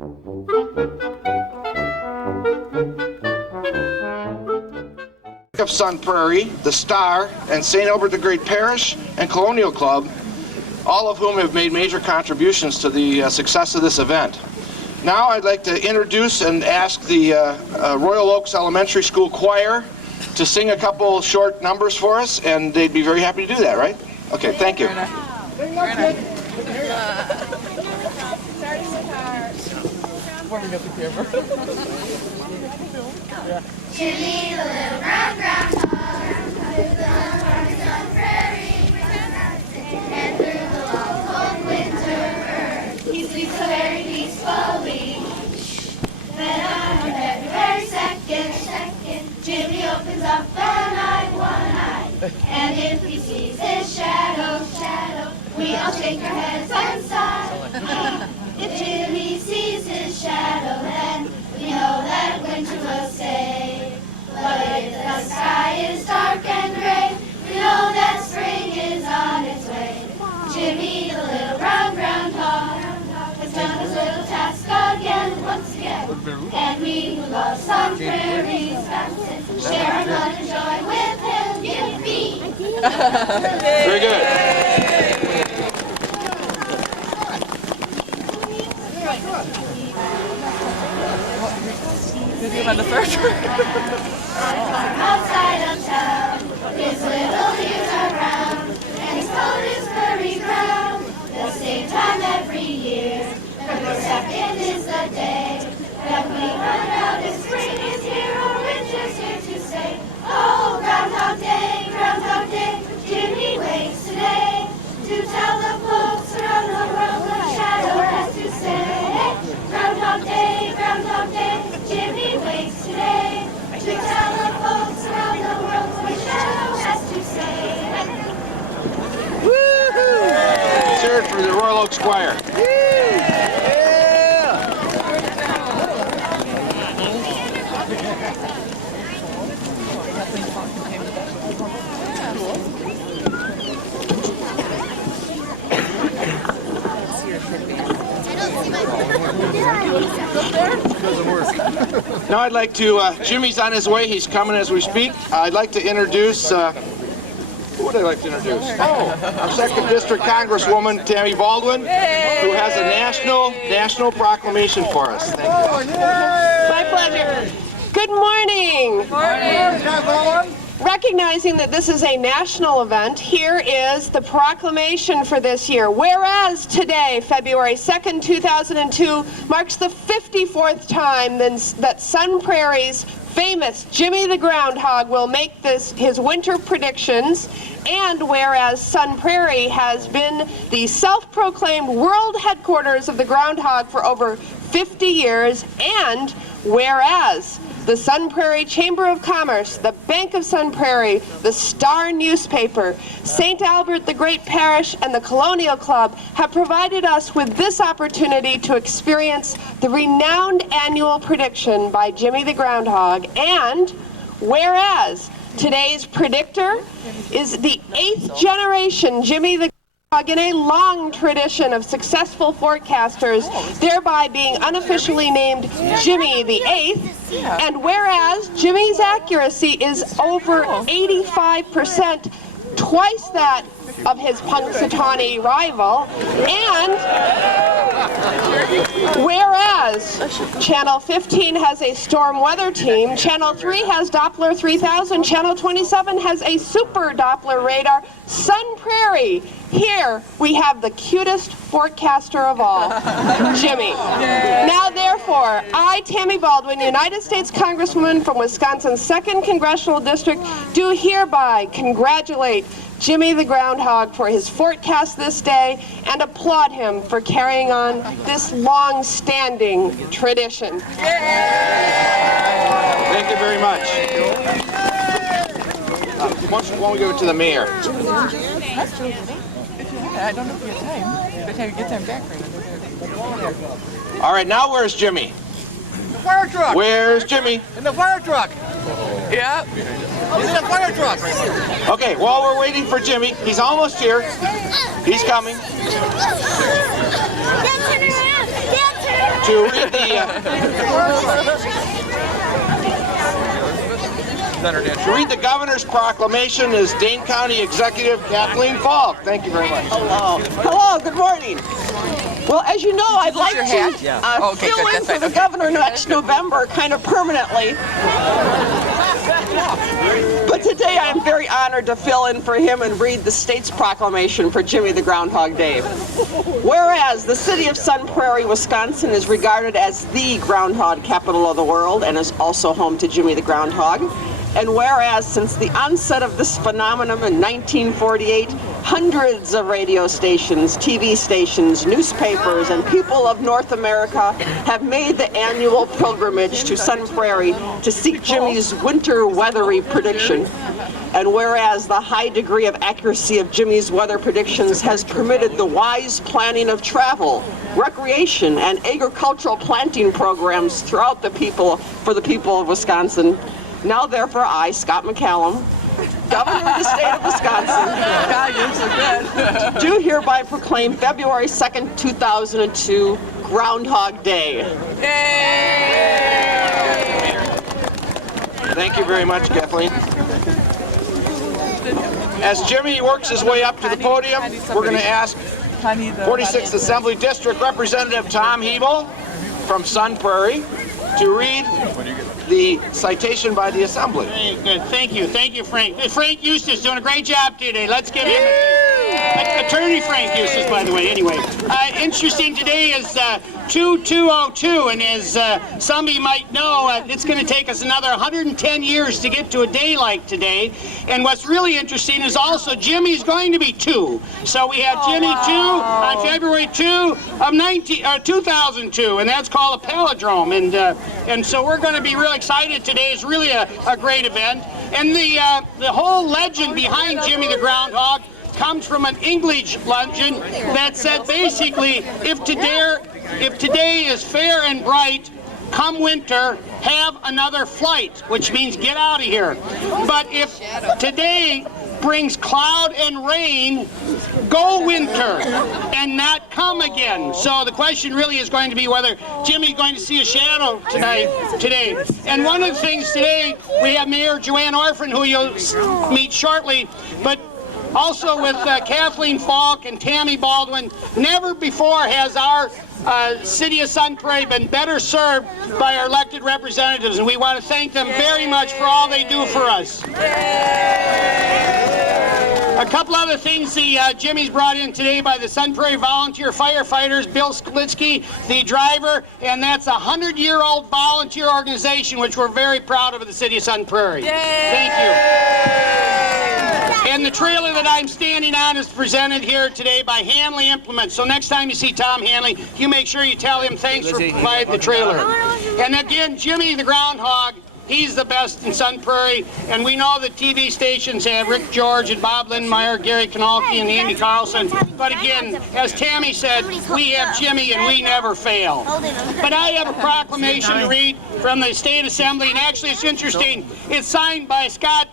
Of Sun Prairie, the Star, and St. Albert the Great Parish and Colonial Club, all of whom have made major contributions to the success of this event. Now I'd like to introduce and ask the Royal Oaks Elementary School Choir to sing a couple short numbers for us, and they'd be very happy to do that, right? Okay, thank you. Jimmy, the little brown groundhog, lives on Sun Prairie, and through the long cold winter, he sleeps so very peacefully. Then on February 2nd, Jimmy opens up the night one eye, and if he sees his shadow, we all shake our heads and sigh. If Jimmy sees his shadow, then we know that winter will stay. But if the sky is dark and gray, we know that spring is on its way. Jimmy, the little brown groundhog, has done his little task again, once again. And we who love Sun Prairie's fountain share our fun and joy with him. Yippee! Very good. On the first outside of town, his little ears are brown, and his coat is Prairie brown. The same time every year, February 2nd is the day that we find out if spring is here or winter's here to stay. Oh, Groundhog Day, Jimmy wakes today to tell the folks around the world what Shadow has to say. Groundhog Day, Jimmy wakes today to tell the folks around the world what Shadow has to say. Woo-hoo! Let's hear it for the Royal Oaks Choir. Now I'd like to, Jimmy's on his way, he's coming as we speak. I'd like to introduce, who would I like to introduce? Oh, our 2nd District Congresswoman, Tammy Baldwin, who has a national proclamation for us. Thank you. My pleasure. Good morning. Good morning. Recognizing that this is a national event, here is the proclamation for this year. Whereas today, February 2nd, 2002, marks the 54th time that Sun Prairie's famous Jimmy the Groundhog will make his winter predictions, and whereas Sun Prairie has been the self-proclaimed world headquarters of the groundhog for over 50 years, and whereas the Sun Prairie Chamber of Commerce, the Bank of Sun Prairie, the Star newspaper, St. Albert the Great Parish, and the Colonial Club have provided us with this opportunity to experience the renowned annual prediction by Jimmy the Groundhog, and whereas today's predictor is the 8th generation Jimmy the in a long tradition of successful forecasters, thereby being unofficially named Jimmy the 8th, and whereas Jimmy's accuracy is over 85%, twice that of his Punxsutawney rival, and whereas Channel 15 has a storm weather team, Channel 3 has Doppler 3000, Channel 27 has a super Doppler radar, Sun Prairie, here we have the cutest forecaster of all, Jimmy. Now therefore, I, Tammy Baldwin, United States Congresswoman from Wisconsin's 2nd Congressional District, do hereby congratulate Jimmy the Groundhog for his forecast this day and applaud him for carrying on this long-standing tradition. Thank you very much. Why don't we give it to the mayor? I don't know if we have time. By the time we get them back right now. All right, now where's Jimmy? The fire truck! Where's Jimmy? In the fire truck! Yeah. He's in the fire truck! Okay, while we're waiting for Jimmy, he's almost here. He's coming. To read the governor's proclamation is Dane County Executive Kathleen Falk. Thank you very much. Hello. Hello, good morning. Well, as you know, I'd like your to hat? Yeah. Okay, fill good. in That's for the fine. governor next November, kind of permanently. But today I'm very honored to fill in for him and read the state's proclamation for Jimmy the Groundhog Day. Whereas the city of Sun Prairie, Wisconsin is regarded as the groundhog capital of the world and is also home to Jimmy the Groundhog. And whereas since the onset of this phenomenon in 1948, hundreds of radio stations, TV stations, newspapers, and people of North America have made the annual pilgrimage to Sun Prairie to seek Jimmy's winter weathery prediction. And whereas the high degree of accuracy of Jimmy's weather predictions has permitted the wise planning of travel, recreation, and agricultural planting programs throughout the people for the people of Wisconsin, now therefore I, Scott McCallum, Governor of the state of Wisconsin, do hereby proclaim February 2nd, 2002, Groundhog Day. Thank you very much, Kathleen. As Jimmy works his way up to the podium, we're going to ask 46th Assembly District Representative Tom Hebel from Sun Prairie to read the citation by the Assembly. Very good. Thank you, Frank. Frank Eustace doing a great job today. Let's give him Attorney Frank Eustace, by the way. Anyway, interesting today is 2202, and as some of you might know, it's going to take us another 110 years to get to a day like today. And what's really interesting is also Jimmy's going to be 2. So we have Jimmy 2 on February 2 of 2002, and that's called a palindrome. And so we're going to be really excited today. It's really a great event. And the whole legend behind Jimmy the Groundhog comes from an English legend that said basically, if today is fair and bright, come winter, have another flight, which means get out of here. But if today brings cloud and rain, go winter and not come again. So the question really is going to be whether Jimmy's going to see a shadow today. And one of the things today, we have Mayor Joanne Orphan, who you'll meet shortly, but also with Kathleen Falk and Tammy Baldwin. Never before has our city of Sun Prairie been better served by our elected representatives, and we want to thank them very much for all they do for us. A couple other things Jimmy's brought in today by the Sun Prairie Volunteer Firefighters, Bill Sklitsky, the driver, and that's a 100-year-old volunteer organization, which we're very proud of in the city of Sun Prairie. Thank you. And the trailer that I'm standing on is presented here today by Hanley Implements. So next time you see Tom Hanley, you make sure you tell him thanks for providing the trailer. And again, Jimmy the Groundhog, he's the best in Sun Prairie, and we know that TV stations have Rick George and Bob Lindmeyer, Gary Kanalke, and Andy Carlson. But again, as Tammy said, we have Jimmy and we never fail. But I have a proclamation to read from the State Assembly, and actually it's interesting. It's signed by Scott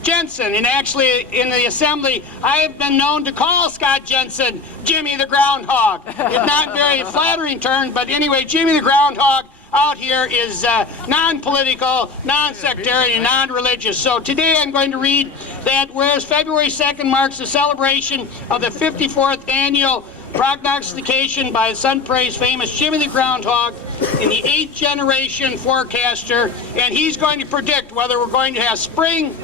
Jensen, and actually in the Assembly, I have been known to call Scott Jensen Jimmy the Groundhog. It's not very flattering term, but anyway, Jimmy the Groundhog out here is non-political, non-sectarian, non-religious. So today I'm going to read that whereas February 2nd marks the celebration of the 54th annual prognostication by Sun Prairie's famous Jimmy the Groundhog in the 8th generation forecaster, and he's going to predict whether we're going to have spring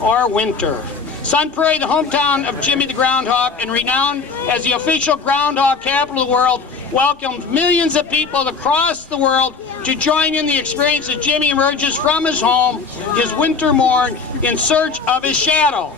or winter. Sun Prairie, the hometown of Jimmy the Groundhog and renowned as the official groundhog capital of the world, welcomes millions of people across the world to join in the experience as Jimmy emerges from his home, his winter morn, in search of his shadow.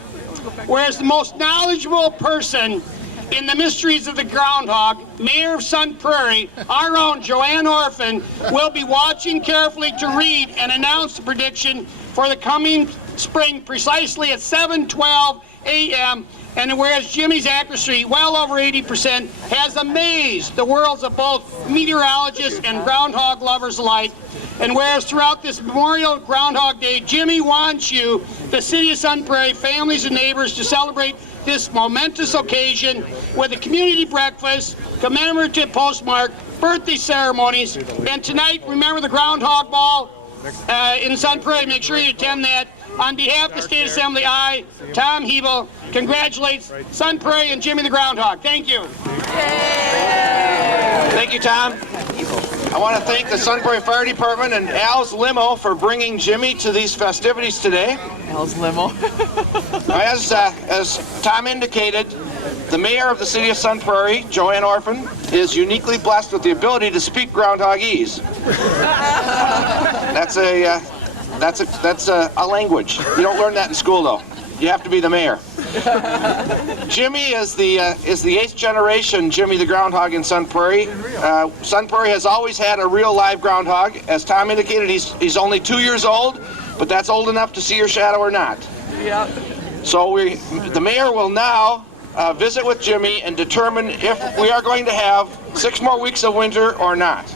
Whereas the most knowledgeable person in the mysteries of the groundhog, Mayor of Sun Prairie, our own Joanne Orphan, will be watching carefully to read and announce the prediction for the coming spring precisely at 7:12 a.m. And whereas Jimmy's accuracy, well over 80%, has amazed the worlds of both meteorologists and groundhog lovers alike. And whereas throughout this Memorial Groundhog Day, Jimmy wants you, the city of Sun Prairie, families and neighbors, to celebrate this momentous occasion with a community breakfast, commemorative postmark, birthday ceremonies. And tonight, remember the Groundhog Ball in Sun Prairie. Make sure you attend that. On behalf of the State Assembly, I, Tom Hebel, congratulate Sun Prairie and Jimmy the Groundhog. Thank you. Thank you, Tom. I want to thank the Sun Prairie Fire Department and Al's limo for bringing Jimmy to these festivities today. Al's limo. As Tom indicated, the mayor of the city of Sun Prairie, Joanne Orphan, is uniquely blessed with the ability to speak Groundhogese. That's a language. You don't learn that in school, though. You have to be the mayor. Jimmy is the 8th generation Jimmy the Groundhog in Sun Prairie. Sun Prairie has always had a real live groundhog. As Tom indicated, he's only 2 years old, but that's old enough to see your shadow or not. Yeah. So the mayor will now visit with Jimmy and determine if we are going to have 6 more weeks of winter or not.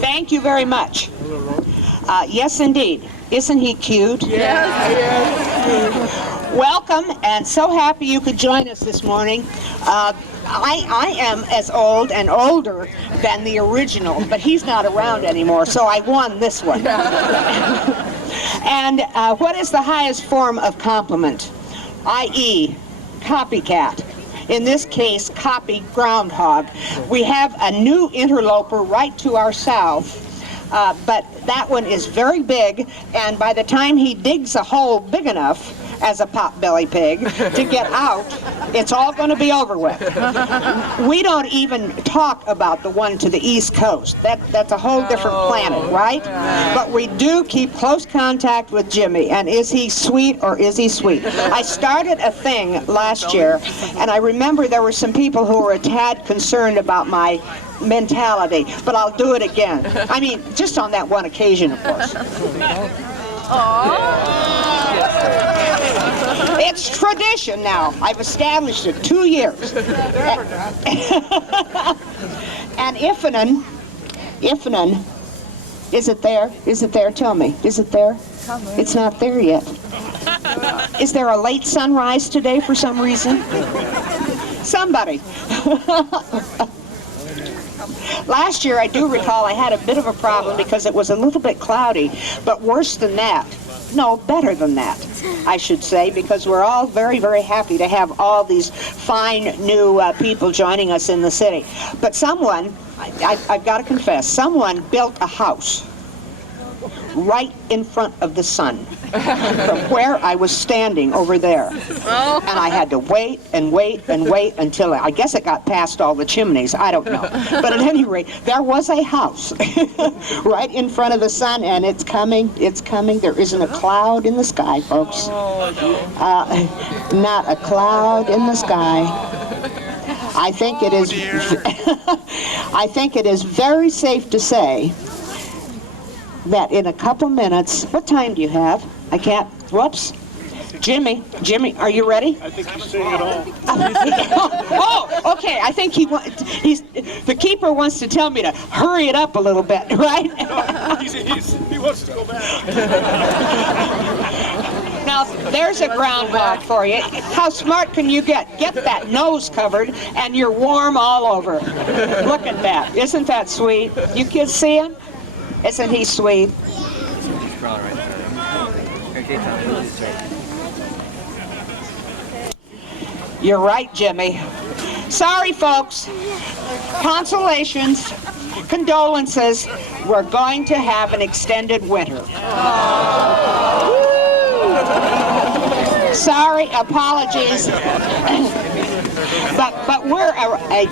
Thank you very much. Yes, indeed. Isn't he cute? Yes. Welcome, and so happy you could join us this morning. I am as old and older than the original, but he's not around anymore, so I won this one. And what is the highest form of compliment? I.e., copycat. In this case, copy groundhog. We have a new interloper right to our south, but that one is very big, and by the time he digs a hole big enough as a potbelly pig to get out, it's all going to be over with. We don't even talk about the one to the East Coast. That's a whole different planet, right? But we do keep close contact with Jimmy, and is he sweet or is he sweet? I started a thing last year, and I remember there were some people who were a tad concerned about my mentality, but I'll do it again. I mean, just on that one occasion, of course. It's tradition now. I've established it 2 years. And Iffanen, is it there? Is it there? Tell me. Is it there? It's not there yet. Is there a late sunrise today for some reason? Somebody. Last year, I do recall I had a bit of a problem because it was a little bit cloudy, but worse than that. No, better than that, I should say, because we're all very, very happy to have all these fine new people joining us in the city. But someone, I've got to confess, someone built a house right in front of the sun from where I was standing over there. And I had to wait and wait and wait until, I guess it got past all the chimneys, I don't know. But at any rate, there was a house right in front of the sun, and it's coming, there isn't a cloud in the sky, folks. Not a cloud in the sky. I think it is, I think it is very safe to say that in a couple minutes, what time do you have? I can't, whoops. Jimmy, are you ready? I think he's saying it all. Oh, okay, I think the keeper wants to tell me to hurry it up a little bit, right? No, he wants to go back. Now, there's a groundhog for you. How smart can you get? Get that nose covered, and you're warm all over. Look at that. Isn't that sweet? You kids see him? Isn't he sweet? You're right, Jimmy. Sorry, folks. Consolations, condolences. We're going to have an extended winter. Sorry, apologies. But we're a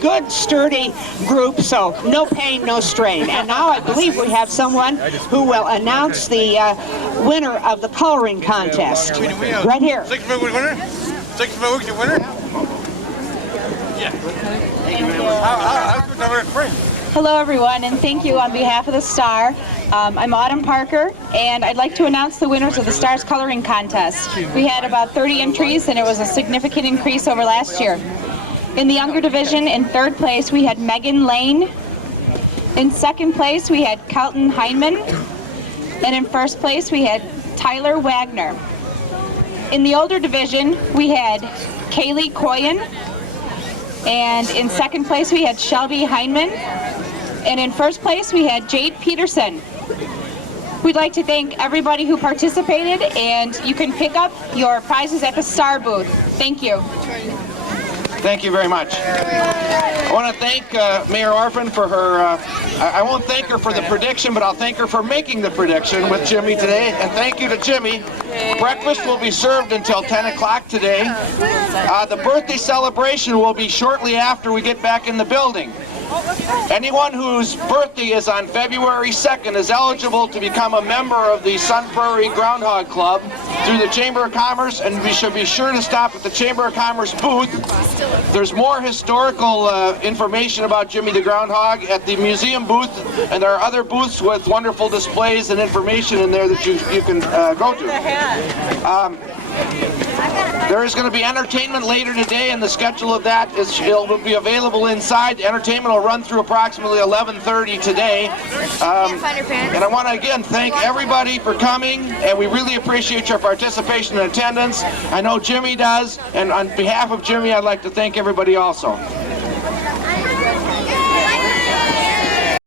good, sturdy group, so no pain, no strain. And now I believe we have someone who will announce the winner of the coloring contest. Right here. 6 winner? 6 weeks of winner? Yeah. How's the number of spring? Hello everyone, and thank you on behalf of the Star. I'm Autumn Parker, and I'd like to announce the winners of the Star's Coloring Contest. We had about 30 entries, and it was a significant increase over last year. In the younger division, in 3rd place, we had Megan Lane. In 2nd place, we had Kelton Heineman. And in 1st place, we had Tyler Wagner. In the older division, we had Kaylee Coyen. And in second place, we had Shelby Heinman. And in first place, we had Jade Peterson. We'd like to thank everybody who participated, and you can pick up your prizes at the Star booth. Thank you. Thank you very much. I want to thank Mayor Orphan for her, I won't thank her for the prediction, but I'll thank her for making the prediction with Jimmy today. And thank you to Jimmy. Breakfast will be served until 10 o'clock today. The birthday celebration will be shortly after we get back in the building. Anyone whose birthday is on February 2nd is eligible to become a member of the Sun Prairie Groundhog Club through the Chamber of Commerce, and we should be sure to stop at the Chamber of Commerce booth. There's more historical information about Jimmy the Groundhog at the museum booth, and there are other booths with wonderful displays and information in there that you can go to. There is going to be entertainment later today, and the schedule of that will be available inside. The entertainment will run through approximately 11:30 today. And I want to again thank everybody for coming, and we really appreciate your participation and attendance. I know Jimmy does, and on behalf of Jimmy, I'd like to thank everybody also.